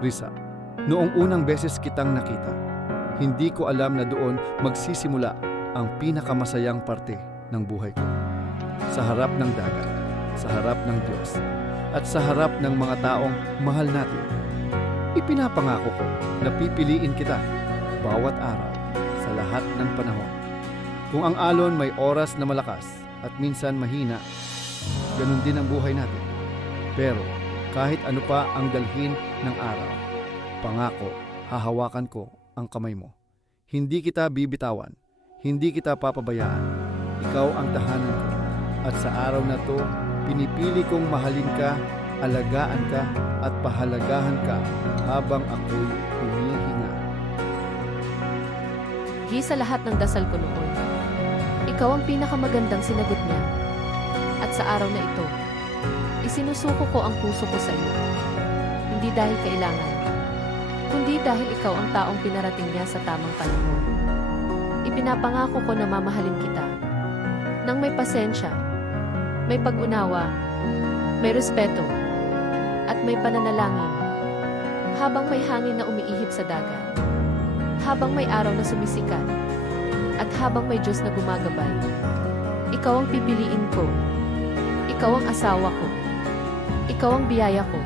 Risa, noong unang beses kitang nakita, hindi ko alam na doon magsisimula ang pinakamasayang parte ng buhay ko. Sa harap ng dagat, sa harap ng Diyos, at sa harap ng mga taong mahal natin. Ipinapangako ko na pipiliin kita bawat araw sa lahat ng panahon. Kung ang alon may oras na malakas at minsan mahina, ganun din ang buhay natin. Pero kahit ano pa ang dalhin ng araw, pangako, hahawakan ko ang kamay mo. Hindi kita bibitawan, hindi kita papabayaan. Ikaw ang tahanan ko. At sa araw na to, pinipili kong mahalin ka, alagaan ka, at pahalagahan ka habang ako'y humihinga. Sa lahat ng dasal ko noon, ikaw ang pinakamagandang sinagot niya. At sa araw na ito, isinusuko ko ang puso ko sa iyo. Hindi dahil kailangan, kundi dahil ikaw ang taong pinarating niya sa tamang panahon. Ipinapangako ko na mamahalin kita nang may pasensya, may pag-unawa, may respeto, at may pananalangin. Habang may hangin na umiihip sa dagat, habang may araw na sumisikat, at habang may Diyos na gumagabay, ikaw ang pipiliin ko. Ikaw ang asawa ko. Ikaw ang biyaya ko.